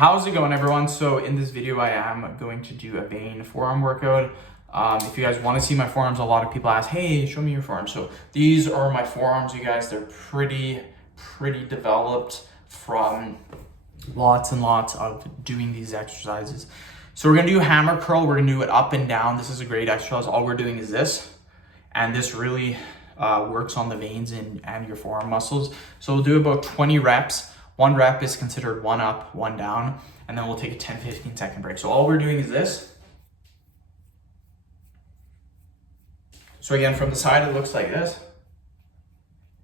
How's it going, everyone? So in this video, I am going to do a vein forearm workout. If you guys want to see my forearms, a lot of people ask, hey, show me your forearms. So these are my forearms, you guys. They're pretty developed from lots and lots of doing these exercises. So we're gonna do hammer curl. We're gonna do it up and down. This is a great exercise. All we're doing is this, and this really works on the veins and your forearm muscles. So we'll do about 20 reps. One rep is considered one up, one down, and then we'll take a 10-15 second break. So all we're doing is this. So again, from the side, it looks like this.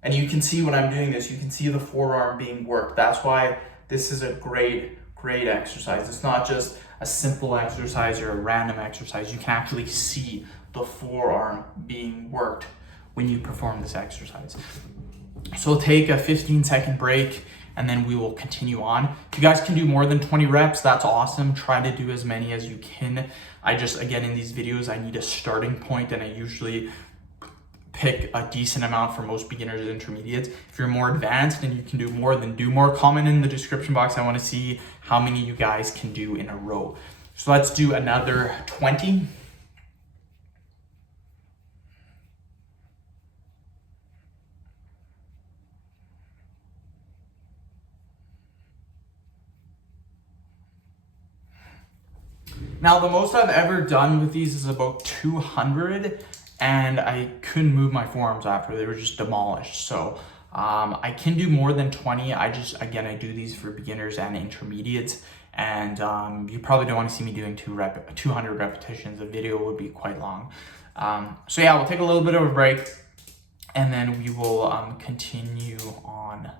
And you can see when I'm doing this, you can see the forearm being worked. That's why this is a great exercise. It's not just a simple exercise or a random exercise. You can actually see the forearm being worked when you perform this exercise. So we'll take a 15-second break, and then we will continue on. If you guys can do more than 20 reps, that's awesome. Try to do as many as you can. Again, in these videos, I need a starting point, and I usually pick a decent amount for most beginners and intermediates. If you're more advanced and you can do more, then do more. Comment in the description box. I wanna see how many you guys can do in a row. So let's do another 20. Now, the most I've ever done with these is about 200, and I couldn't move my forearms after. They were just demolished. So I can do more than 20. I do these for beginners and intermediates, and you probably don't want to see me doing 200 repetitions. The video would be quite long. So yeah, we'll take a little bit of a break, and then we will continue on.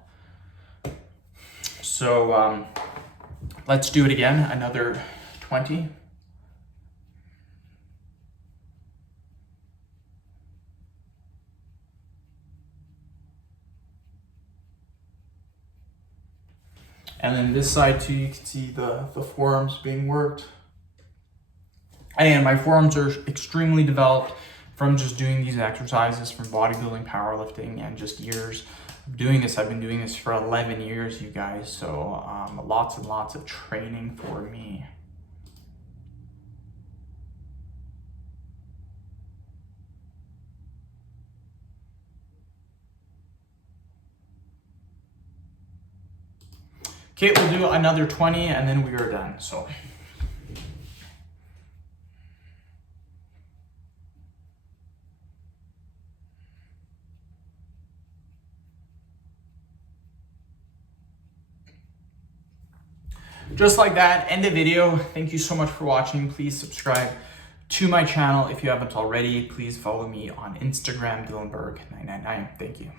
So let's do it again, another 20. And then this side too, you can see the forearms being worked. And my forearms are extremely developed from just doing these exercises, from bodybuilding, powerlifting, and just years of doing this. I've been doing this for 11 years, you guys. So lots and lots of training for me. Okay, we'll do another 20 and then we are done. So. Just like that, end the video. Thank you so much for watching. Please subscribe to my channel if you haven't already. Please follow me on Instagram, Dylan Berg 999. Thank you.